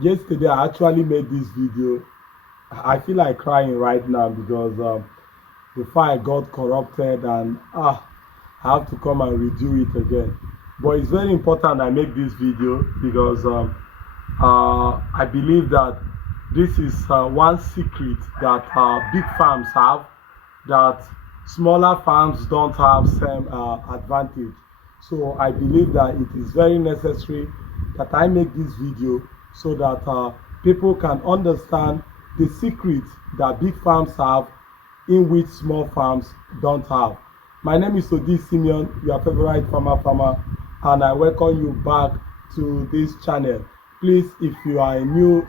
Yesterday I actually made this video. I feel like crying right now because the file got corrupted and I have to come and redo it again. But it's very important I make this video because I believe that this is one secret that big farms have that smaller farms don't have same advantage. So I believe that it is very necessary that I make this video so that people can understand the secret that big farms have in which small farms don't have. My name is Odi Simeon, your favorite farmer, and I welcome you back to this channel. Please, if you are a new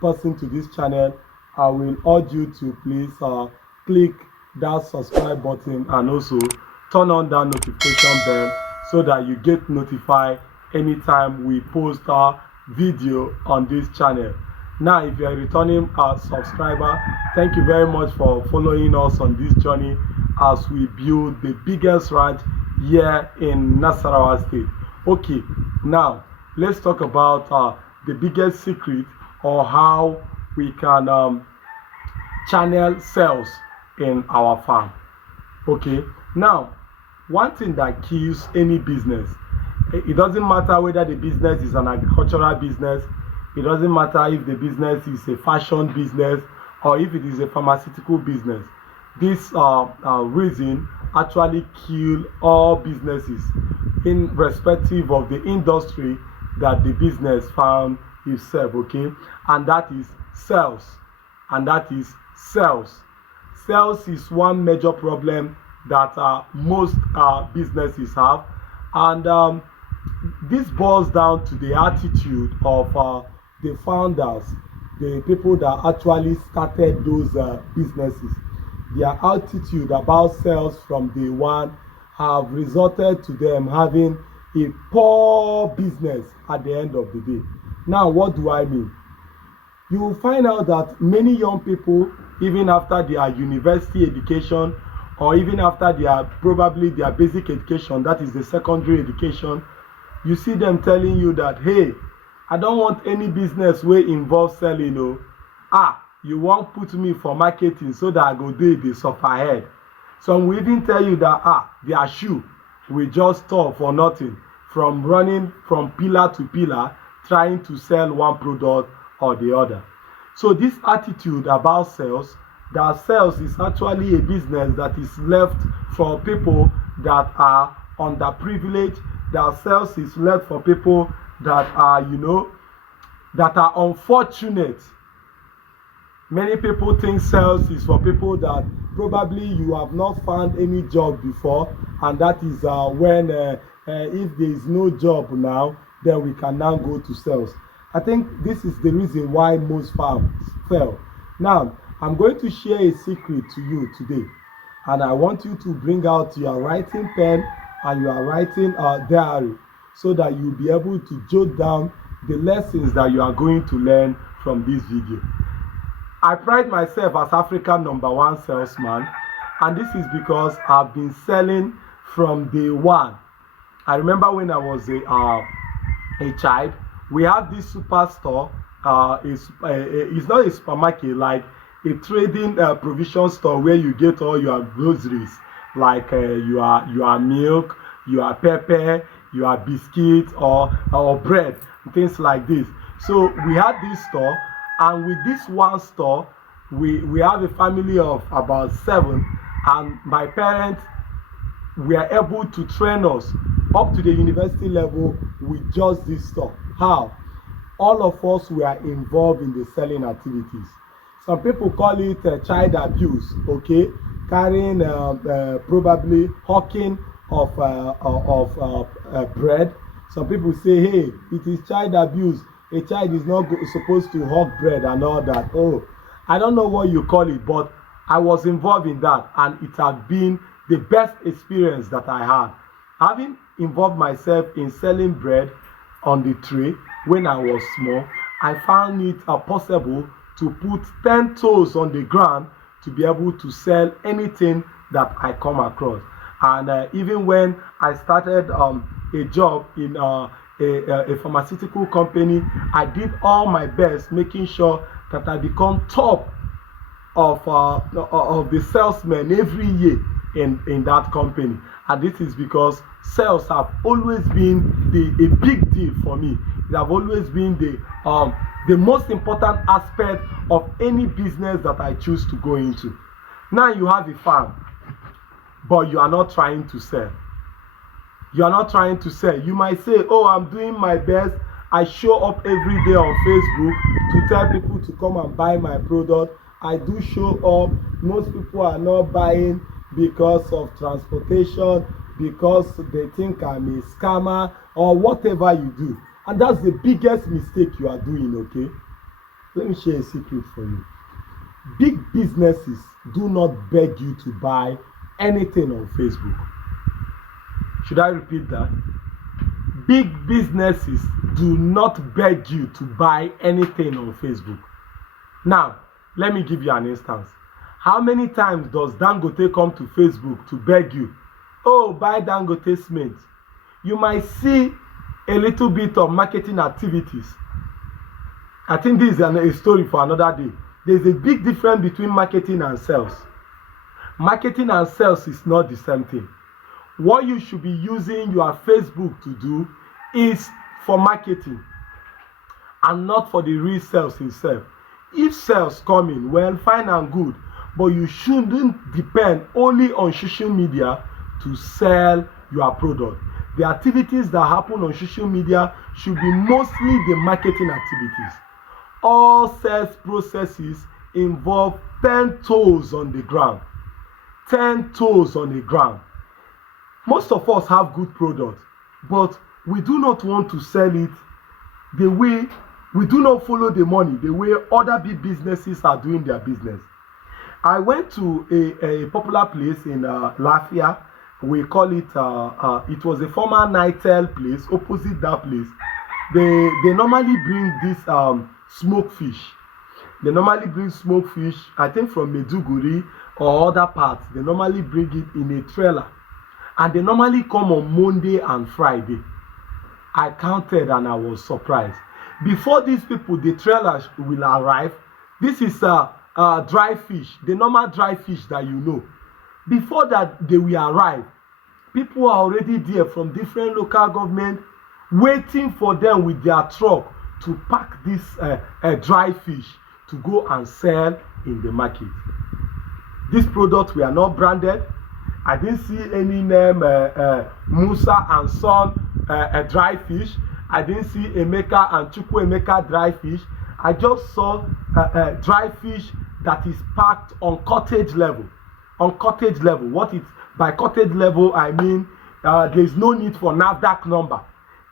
person to this channel, I will urge you to please click that subscribe button and also turn on that notification bell so that you get notified anytime we post a video on this channel. Now, if you are a returning subscriber, thank you very much for following us on this journey as we build the biggest ranch here in Nasarawa State. Okay, now let's talk about the biggest secret or how we can channel sales in our farm. Okay, now one thing that kills any business, it doesn't matter whether the business is an agricultural business, it doesn't matter if the business is a fashion business or if it is a pharmaceutical business. This reason actually kill all businesses in respective of the industry that the business found itself. Okay, and that is sales. Sales is one major problem that most businesses have, and this boils down to the attitude of the founders, the people that actually started those businesses. Their attitude about sales from day one have resulted to them having a poor business at the end of the day. Now, what do I mean? You will find out that many young people, even after their university education or even after probably their basic education, that is the secondary education, you see them telling you that, hey, I don't want any business wey involve selling. You won't put me for marketing so that I go do the suffer head. Some will even tell you that their shoe will just stop for nothing from running from pillar to pillar trying to sell one product or the other. So this attitude about sales, that sales is actually a business that is left for people that are underprivileged, that sales is left for people that are, that are unfortunate. Many people think sales is for people that probably you have not found any job before, and that is when if there is no job now, then we can now go to sales. I think this is the reason why most farms fail. Now, I'm going to share a secret to you today, and I want you to bring out your writing pen and your writing diary so that you'll be able to jot down the lessons that you are going to learn from this video. I pride myself as African #1 salesman, and this is because I've been selling from day one. I remember when I was a child, we have this superstore. It's not a supermarket, like a trading provision store where you get all your groceries, like your milk, your pepper, your biscuit, or bread, things like this. So we had this store, and with this one store, we have a family of about 7, and my parents were able to train us up to the university level with just this store. How? All of us were involved in the selling activities. Some people call it child abuse, okay? Carrying probably hawking of bread. Some people say, hey, it is child abuse. A child is not supposed to hawk bread and all that. Oh, I don't know what you call it, but I was involved in that, and it has been the best experience that I had. Having involved myself in selling bread on the tray when I was small, I found it possible to put 10 toes on the ground to be able to sell anything that I come across. And even when I started a job in a pharmaceutical company, I did all my best making sure that I become top of the salesmen every year in that company. And this is because sales have always been a big deal for me. It have always been the most important aspect of any business that I choose to go into. Now you have a farm, but you are not trying to sell. You are not trying to sell. You might say, oh, I'm doing my best. I show up every day on Facebook to tell people to come and buy my product. I do show up. Most people are not buying because of transportation, because they think I'm a scammer or whatever you do. And that's the biggest mistake you are doing, okay? Let me share a secret for you. Big businesses do not beg you to buy anything on Facebook. Should I repeat that? Big businesses do not beg you to buy anything on Facebook. Now, let me give you an instance. How many times does Dangote come to Facebook to beg you, oh, buy Dangote cement? You might see a little bit of marketing activities. I think this is a story for another day. There's a big difference between marketing and sales. Marketing and sales is not the same thing. What you should be using your Facebook to do is for marketing and not for the real sales itself. If sales come in, well, fine and good, but you shouldn't depend only on social media to sell your product. The activities that happen on social media should be mostly the marketing activities. All sales processes involve 10 toes on the ground. 10 toes on the ground. Most of us have good products, but we do not want to sell it the way, we do not follow the money the way other big businesses are doing their business. I went to a popular place in Lafia. We call it, it was a former Nitel place, opposite that place. They normally bring this smoked fish. They normally bring smoked fish, I think from Meduguri or other parts. They normally bring it in a trailer. And they normally come on Monday and Friday. I counted and I was surprised. Before these people, the trailers will arrive. This is dry fish, the normal dry fish that you know. Before that, they will arrive. People are already there from different local government waiting for them with their truck to pack this dry fish to go and sell in the market. These products were not branded. I didn't see any name Musa and Son dry fish. I didn't see Emeka and Chukwu Emeka dry fish. I just saw dry fish that is packed on cottage level. On cottage level. What is by cottage level? I mean there is no need for NAFDAC number.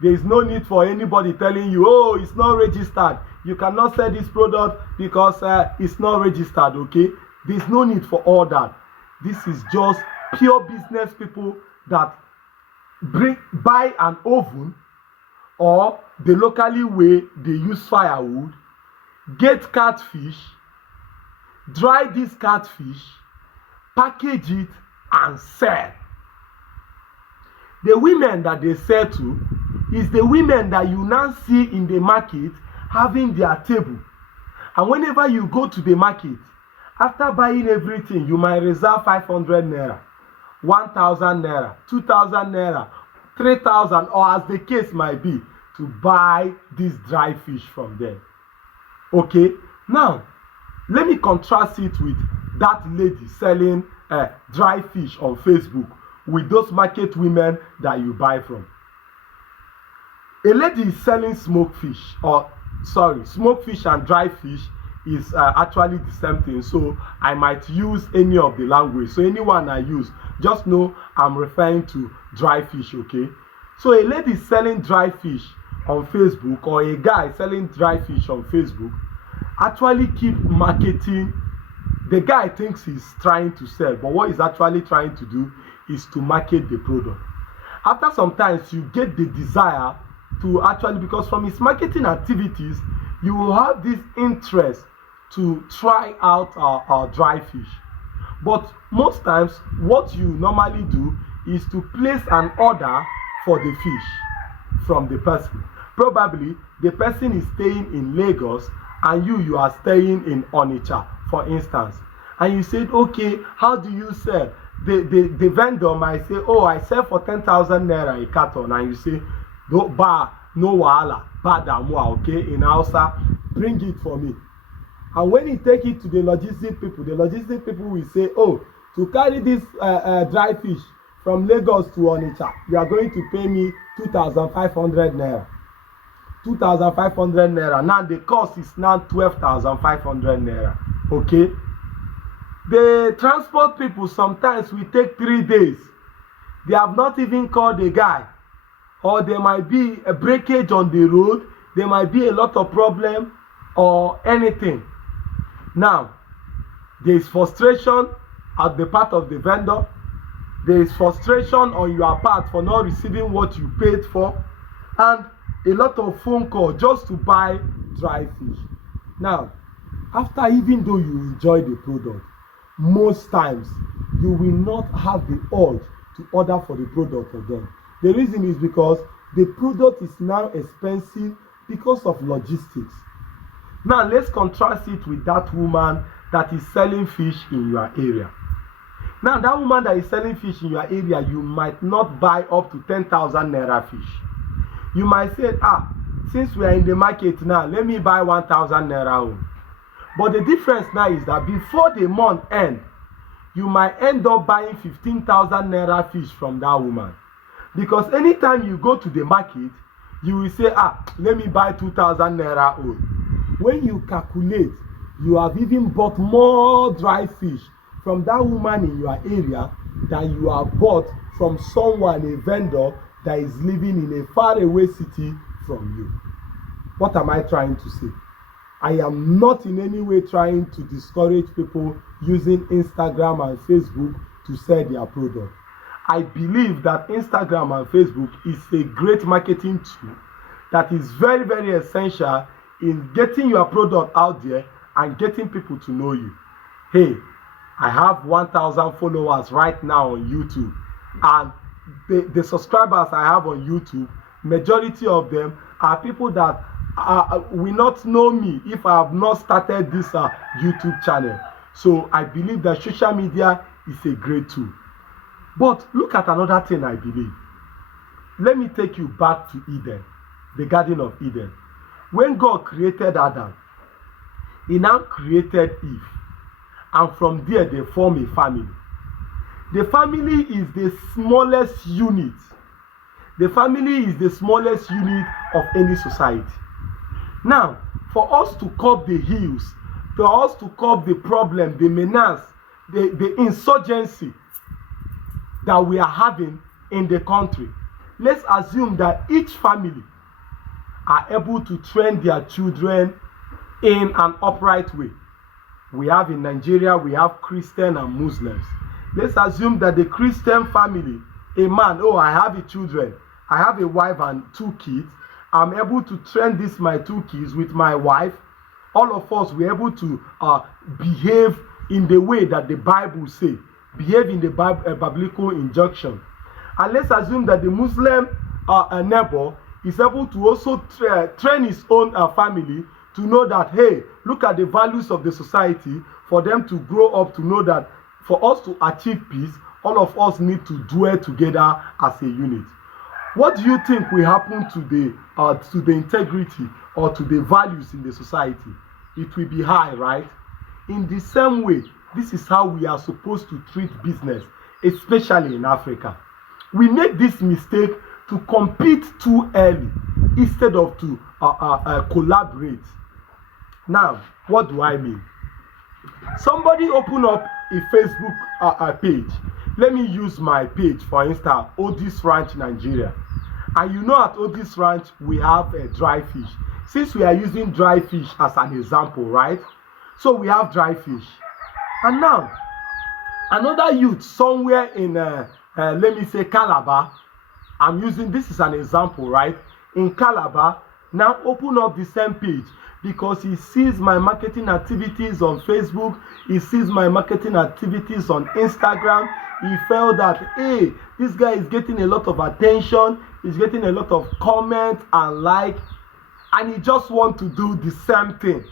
There is no need for anybody telling you, oh, it's not registered. You cannot sell this product because it's not registered, okay? There's no need for all that. This is just pure business people that buy an oven, or the locally way they use firewood, get catfish, dry this catfish, package it and sell. The women that they sell to is the women that you now see in the market having their table. And whenever you go to the market, after buying everything, you might reserve 500 naira, 1,000 naira, 2,000 naira, 3,000, or as the case might be, to buy this dry fish from them. Okay, now let me contrast it with that lady selling dry fish on Facebook with those market women that you buy from. A lady is selling smoked fish, smoked fish and dry fish is actually the same thing, so I might use any of the language. So anyone I use, just know I'm referring to dry fish, okay? So a lady selling dry fish on Facebook, or a guy selling dry fish on Facebook, actually keep marketing. The guy thinks he's trying to sell, but what he's actually trying to do is to market the product. After some time, you get the desire to actually, because from his marketing activities, you will have this interest to try out our dry fish. But most times, what you normally do is to place an order for the fish from the person. Probably the person is staying in Lagos and you are staying in Onitsha, for instance. And you said, okay, how do you sell? The vendor might say, oh, I sell for 10,000 naira a carton. And you say, no, no wahala, damwa, okay, in Hausa, bring it for me. And when you take it to the logistic people will say, oh, to carry this dry fish from Lagos to Onitsha, you are going to pay me 2,500 naira. 2,500 naira. Now the cost is now 12,500 naira. Okay? The transport people sometimes will take 3 days. They have not even called the guy. Or there might be a breakage on the road. There might be a lot of problem or anything. Now, there is frustration at the part of the vendor. There is frustration on your part for not receiving what you paid for. And a lot of phone call just to buy dry fish. Now, after, even though you enjoy the product, most times you will not have the urge to order for the product again. The reason is because the product is now expensive because of logistics. Now let's contrast it with that woman that is selling fish in your area. Now that woman that is selling fish in your area, you might not buy up to 10,000 naira fish. You might say, since we are in the market now, let me buy 1,000 naira home. But the difference now is that before the month end, you might end up buying 15,000 naira fish from that woman. Because anytime you go to the market, you will say, let me buy 2,000 naira home. When you calculate, you have even bought more dry fish from that woman in your area than you have bought from someone, a vendor, that is living in a faraway city from you. What am I trying to say? I am not in any way trying to discourage people using Instagram and Facebook to sell their product. I believe that Instagram and Facebook is a great marketing tool that is very, very essential in getting your product out there and getting people to know you. Hey, I have 1,000 followers right now on YouTube, and the subscribers I have on YouTube, majority of them are people that will not know me if I have not started this YouTube channel. So I believe that social media is a great tool. But look at another thing I believe. Let me take you back to Eden, the Garden of Eden. When God created Adam, he now created Eve. And from there, they form a family. The family is the smallest unit. The family is the smallest unit of any society. Now, for us to curb the ills, for us to curb the problem, the menace, the insurgency that we are having in the country, let's assume that each family are able to train their children in an upright way. We have in Nigeria, we have Christian and Muslims. Let's assume that the Christian family, a man, I have a children, I have a wife and 2 kids. I'm able to train my 2 kids with my wife. All of us, we're able to behave in the way that the Bible says, behave in the biblical injunction. And let's assume that the Muslim neighbor is able to also train his own family to know that, hey, look at the values of the society, for them to grow up to know that for us to achieve peace, all of us need to dwell together as a unit. What do you think will happen to the integrity or to the values in the society? It will be high, right? In the same way, this is how we are supposed to treat business, especially in Africa. We make this mistake to compete too early instead of to collaborate. Now, what do I mean? Somebody open up a Facebook page. Let me use my page, for instance, Odis Ranch, Nigeria. And you know at Odis Ranch, we have dry fish. Since we are using dry fish as an example, right? So we have dry fish. And now, another youth somewhere in, let me say, Calabar, I'm using, this is an example, right? In Calabar, now open up the same page. because he sees my marketing activities on Facebook, he sees my marketing activities on Instagram. He felt that, hey, this guy is getting a lot of attention, he's getting a lot of comments and like, and he just want to do the same thing.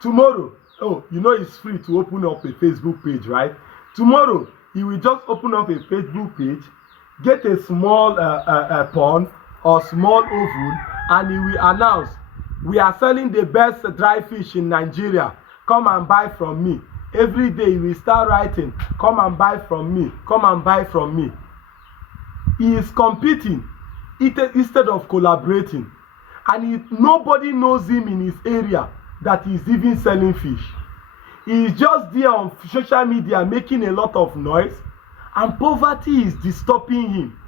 Tomorrow, it's free to open up a Facebook page, right? Tomorrow, he will just open up a Facebook page, get a small pond or small oven, and he will announce, we are selling the best dry fish in Nigeria. Come and buy from me. Every day he will start writing, come and buy from me, come and buy from me. He is competing instead of collaborating. And nobody knows him in his area that he's even selling fish. He is just there on social media making a lot of noise, and poverty is disturbing him.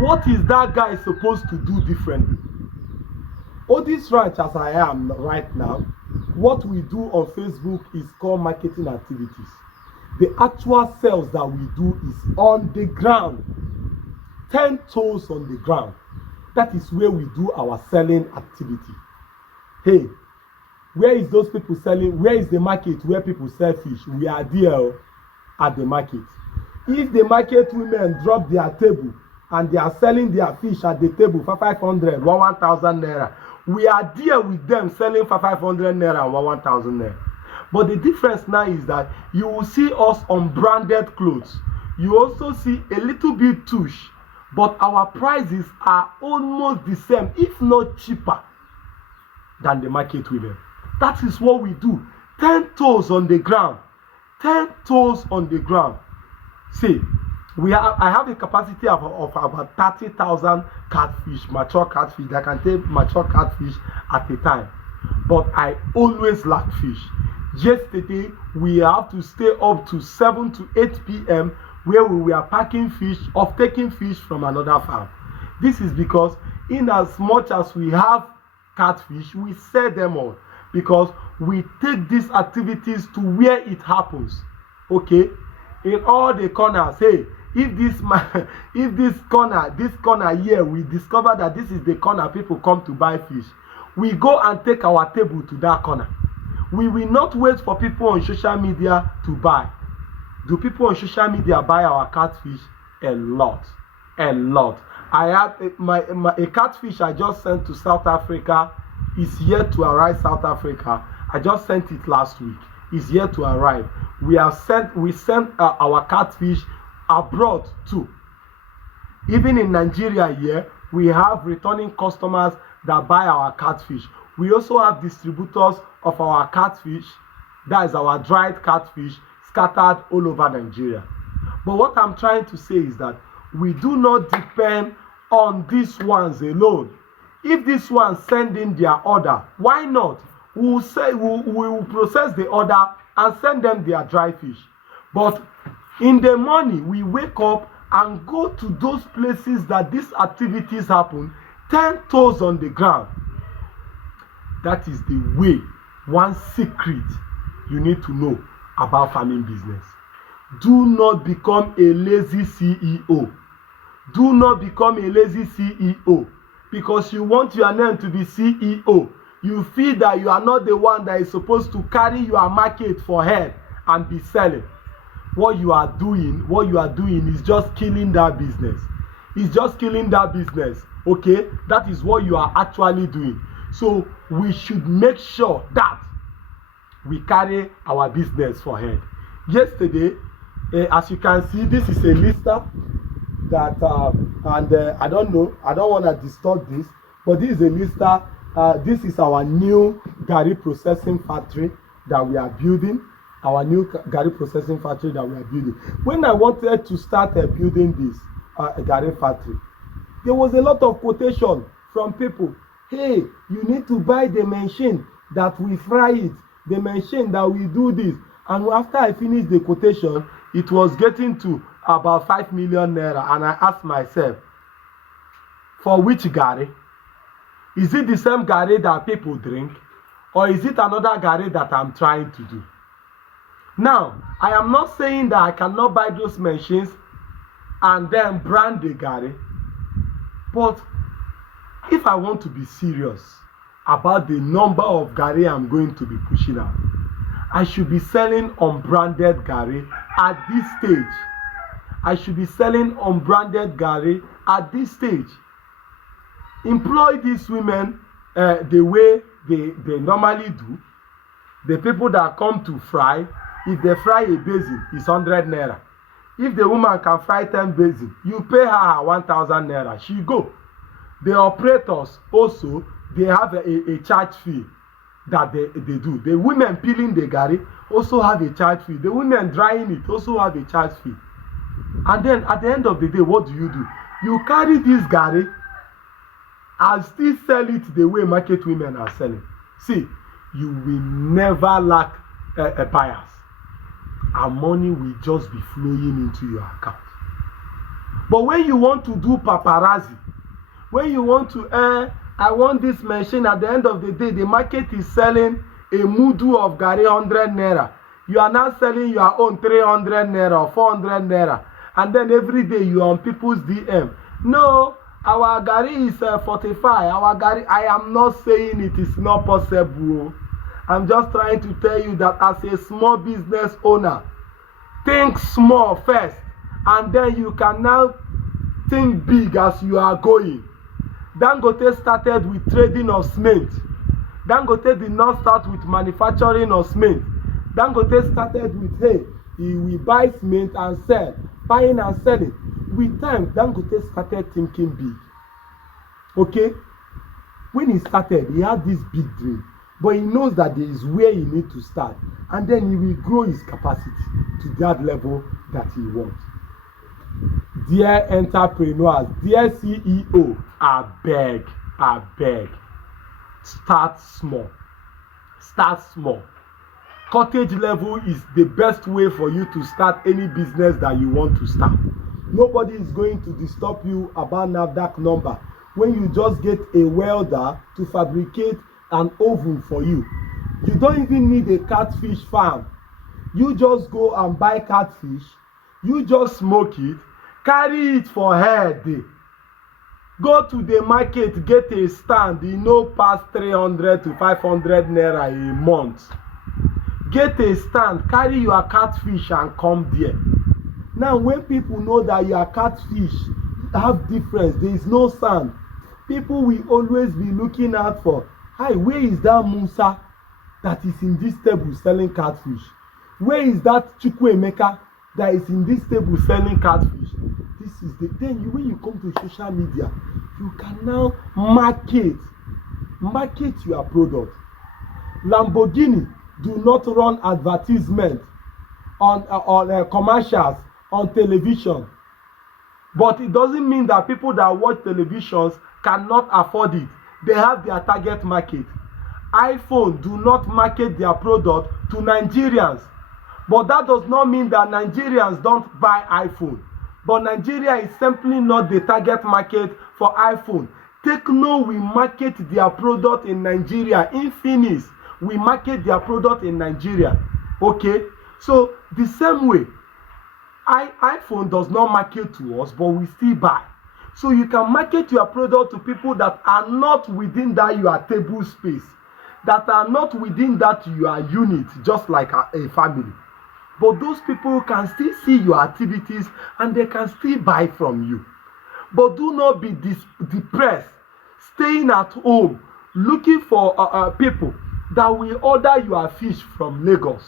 What is that guy supposed to do differently? On this ranch as I am right now, what we do on Facebook is called marketing activities. The actual sales that we do is on the ground, 10 toes on the ground. That is where we do our selling activity. Hey, where is those people selling? Where is the market where people sell fish? We are there at the market. If the market women drop their table and they are selling their fish at the table for 500, 1,000 naira, we are there with them selling for 500 naira and 1,000 naira. But the difference now is that you will see us on branded clothes. You also see a little bit touch, but our prices are almost the same, if not cheaper than the market women. That is what we do. 10 toes on the ground. 10 toes on the ground. See, I have a capacity of about 30,000 catfish, mature catfish, that can take mature catfish at a time. But I always lack fish. Yesterday, we have to stay up to 7 to 8 p.m. where we were packing fish or taking fish from another farm. This is because in as much as we have catfish, we sell them all, because we take these activities to where it happens. Okay? In all the corners, hey, if this corner here, we discover that this is the corner people come to buy fish, we go and take our table to that corner. We will not wait for people on social media to buy. Do people on social media buy our catfish? A lot. A lot. I have a catfish I just sent to South Africa is yet to arrive South Africa. I just sent it last week. It's yet to arrive. We sent our catfish abroad too. Even in Nigeria here, we have returning customers that buy our catfish. We also have distributors of our catfish, that is our dried catfish, scattered all over Nigeria. But what I'm trying to say is that we do not depend on these ones alone. If these ones send in their order, why not? We will process the order and send them their dry fish. But in the morning, we wake up and go to those places that these activities happen, 10 toes on the ground. That is the way. One secret you need to know about farming business. Do not become a lazy CEO. Do not become a lazy CEO because you want your name to be CEO. You feel that you are not the one that is supposed to carry your market for head and be selling. What you are doing is just killing that business. It's just killing that business. Okay? That is what you are actually doing. So we should make sure that we carry our business for head. Yesterday, as you can see, this is a lister that I don't want to distort this, but this is a lister. This is our new Garri processing factory that we are building. When I wanted to start building this Garri factory, there was a lot of quotation from people. Hey, you need to buy the machine that we fry it, the machine that we do this. And after I finished the quotation, it was getting to about 5 million naira. And I asked myself, for which Garri? Is it the same Garri that people drink? Or is it another Garri that I'm trying to do? Now, I am not saying that I cannot buy those machines and then brand the Garri. But if I want to be serious, about the number of Garri I'm going to be pushing out. I should be selling unbranded Garri at this stage. I should be selling unbranded Garri at this stage. Employ these women the way they normally do. The people that come to fry, if they fry a basin, it's 100 naira. If the woman can fry 10 basin, you pay her 1,000 naira. She go. The operators also, they have a charge fee that they do. The women peeling the Garri also have a charge fee. The women drying it also have a charge fee. And then at the end of the day, what do? You carry this Garri and still sell it the way market women are selling. See, you will never lack buyers. And money will just be flowing into your account. But when you want to do paparazzi, when you want to, I want this machine, at the end of the day, the market is selling a mudu of Garri 100 naira. You are now selling your own 300 naira or 400 naira. And then every day you are on people's DM. No, our Garri is 45. Our Garri, I am not saying it is not possible. I'm just trying to tell you that as a small business owner, think small first. And then you can now think big as you are going. Dangote started with trading of cement. Dangote did not start with manufacturing of cement. Dangote started with, hey, he will buy cement and sell, buying and selling. With time, Dangote started thinking big. Okay? When he started, he had this big dream. But he knows that there is where he needs to start. And then he will grow his capacity to that level that he wants. Dear entrepreneurs, dear CEO, I beg, start small. Start small. Cottage level is the best way for you to start any business that you want to start. Nobody is going to disturb you about NAFDAC number when you just get a welder to fabricate an oven for you. You don't even need a catfish farm. You just go and buy catfish. You just smoke it. Carry it for head. Go to the market, get a stand, past 300 to 500 naira a month. Get a stand, carry your catfish and come there. Now, when people know that your catfish have difference, there is no sand, people will always be looking out for, hi, where is that Musa that is in this table selling catfish? Where is that Chukwuemeka that is in this table selling catfish? This is when you come to social media, you can now market your product. Lamborghini do not run advertisement on commercials on television, but it doesn't mean that people that watch televisions cannot afford it. They have their target market. iPhone do not market their product to Nigerians, but that does not mean that Nigerians don't buy iPhone. But Nigeria is simply not the target market for iPhone. Tecno will market their product in Nigeria. Infinix will market their product in Nigeria. Okay? So the same way, iPhone does not market to us, but we still buy. So you can market your product to people that are not within that your table space, that are not within that your unit, just like a family. But those people can still see your activities and they can still buy from you. But do not be depressed, staying at home, looking for people that will order your fish from Lagos,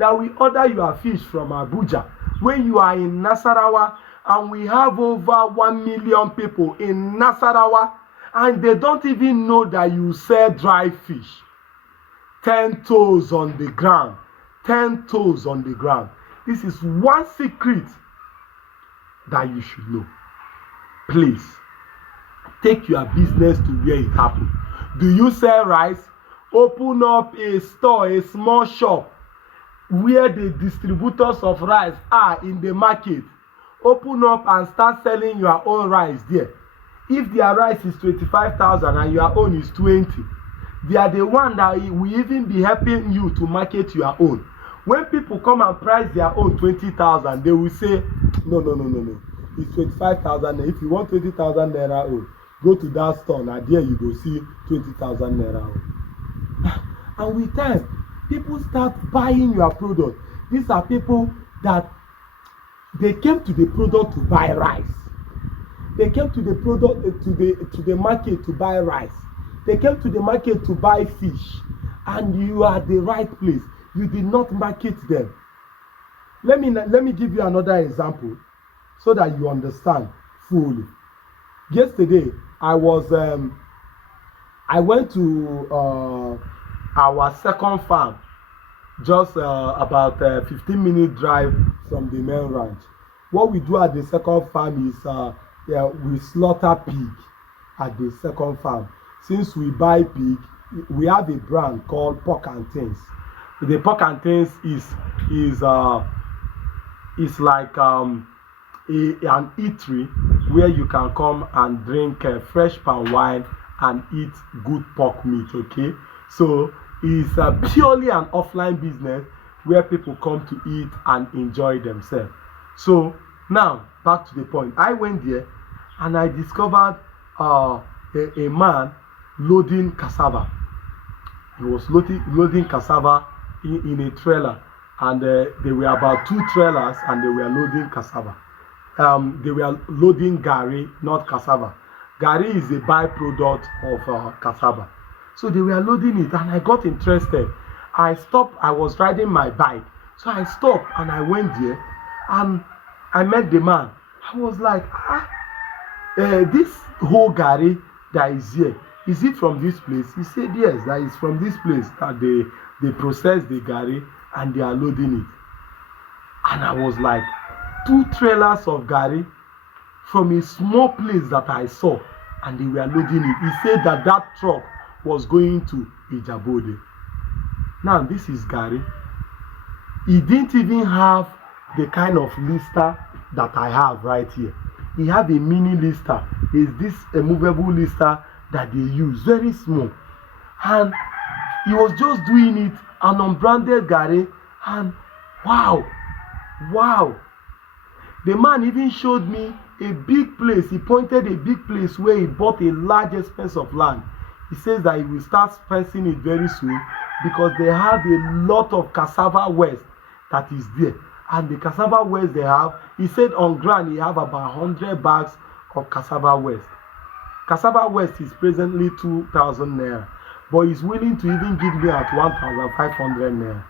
that will order your fish from Abuja. When you are in Nasarawa, and we have over 1 million people in Nasarawa, and they don't even know that you sell dry fish. 10 toes on the ground. 10 toes on the ground. This is one secret that you should know. Please, take your business to where it happens. Do you sell rice? Open up a store, a small shop, where the distributors of rice are in the market. Open up and start selling your own rice there. If their rice is 25,000 and your own is 20, they are the one that will even be helping you to market your own. When people come and price their own 20,000, they will say, no. It's 25,000. If you want 20,000 naira own, go to that store, na there you go see 20,000 naira. And with time, people start buying your product. These are people that they came to the product to buy rice. They came to the product to the market to buy rice. They came to the market to buy fish, and you are at the right place. You did not market them. Let me give you another example so that you understand fully. Yesterday, I went to our second farm, just about 15-minute drive from the main ranch. What we do at the second farm is we slaughter pig at the second farm. Since we buy pig, we have a brand called Pork and Things. The Pork and Things is like an eatery where you can come and drink fresh palm wine and eat good pork meat. Okay, so it's purely an offline business where people come to eat and enjoy themselves. So now back to the point. I went there and I discovered a man loading cassava. He was loading cassava in a trailer, and there were about 2 trailers, and they were loading cassava. They were loading Garri, not cassava. Garri is a byproduct of cassava. So they were loading it, and I got interested. I stopped. I was riding my bike, so I stopped and I went there, and I met the man. I was like, this whole Garri that is here, is it from this place? He said yes, that is from this place that they process the Garri and they are loading it. And I was like, 2 trailers of Garri from a small place that I saw, and they were loading it. He said that truck was going to Ijabode. Now this is Garri. He didn't even have the kind of lister that I have right here. He have a mini lister. Is this a movable lister that they use, very small, and he was just doing it, an unbranded Garri, and wow, the man even showed me a big place. He pointed a big place where he bought a large expanse of land. He says that he will start fencing it very soon because they have a lot of cassava waste that is there. And the cassava waste they have, he said on ground he have about 100 bags of cassava waste. Cassava waste is presently 2,000 naira, but he's willing to even give me at 1,500 naira.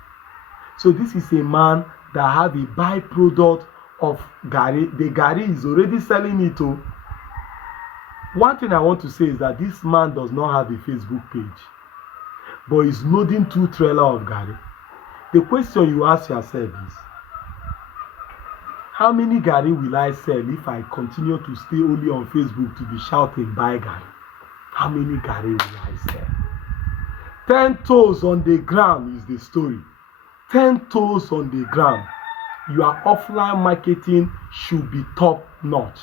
So this is a man that have a byproduct of Garri. The Garri is already selling it to. One thing I want to say is that this man does not have a Facebook page, but he's loading 2 trailers of Garri. The question you ask yourself is, how many Garri will I sell if I continue to stay only on Facebook to be shouting buy Garri? How many Garri will I sell? 10 toes on the ground is the story. 10 toes on the ground. Your offline marketing should be top notch.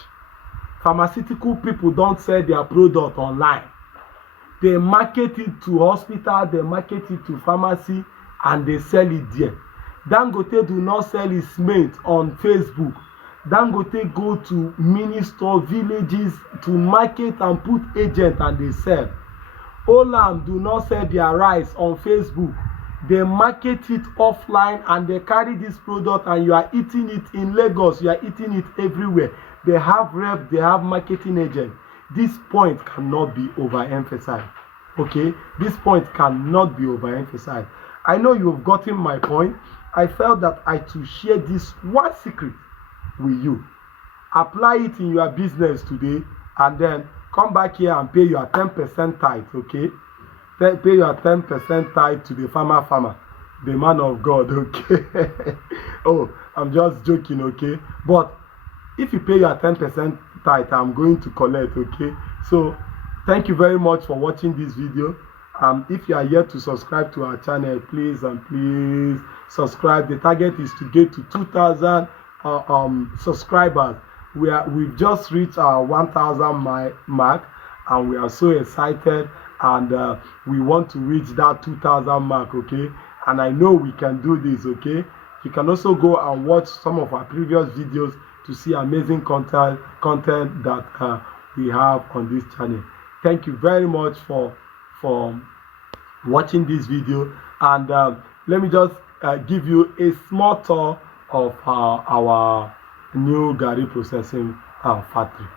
Pharmaceutical people don't sell their product online. They market it to hospital, they market it to pharmacy, and they sell it there. Dangote do not sell his mate on Facebook. Dangote go to mini store villages to market and put agent and they sell. Olam do not sell their rice on Facebook. They market it offline and they carry this product, and you are eating it in Lagos, you are eating it everywhere. They have rep, they have marketing agent. This point cannot be overemphasized. Okay, this point cannot be overemphasized. I know you've gotten my point. I felt that I should share this one secret with you. Apply it in your business today, and then come back here and pay your 10% tithe, okay? Pay your 10% tithe to the farmer, the man of God, okay? Oh, I'm just joking, okay? But if you pay your 10% tithe, I'm going to collect, okay? So, thank you very much for watching this video. If you are yet to subscribe to our channel, please subscribe. The target is to get to 2,000 subscribers. We've just reached our 1,000 mark, and we are so excited, and we want to reach that 2,000 mark, okay? And I know we can do this, okay? You can also go and watch some of our previous videos to see amazing content that we have on this channel. Thank you very much for watching this video, and let me just give you a small tour of our new Garri processing factory.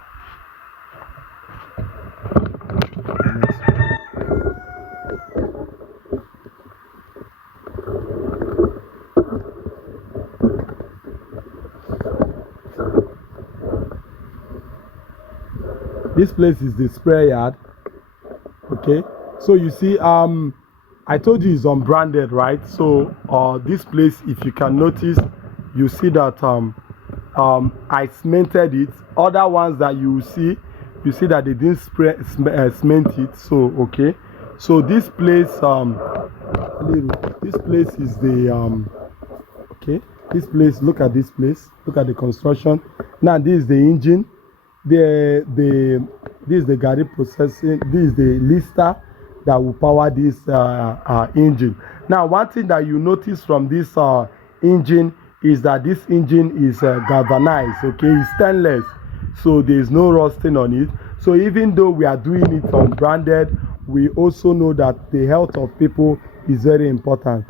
This place is the spray yard. Okay, so you see, I told you it's unbranded, right? So this place, if you can notice, you see that I cemented it. Other ones that you see that they didn't cement it. So okay, so this place is the okay, this place, look at this place, look at the construction. Now this is the engine. This is the Garri processing. This is the lister that will power this engine. Now, one thing that you notice from this engine is that this engine is galvanized. Okay, it's stainless, so there is no rusting on it. So even though we are doing it unbranded, we also know that the health of people is very important.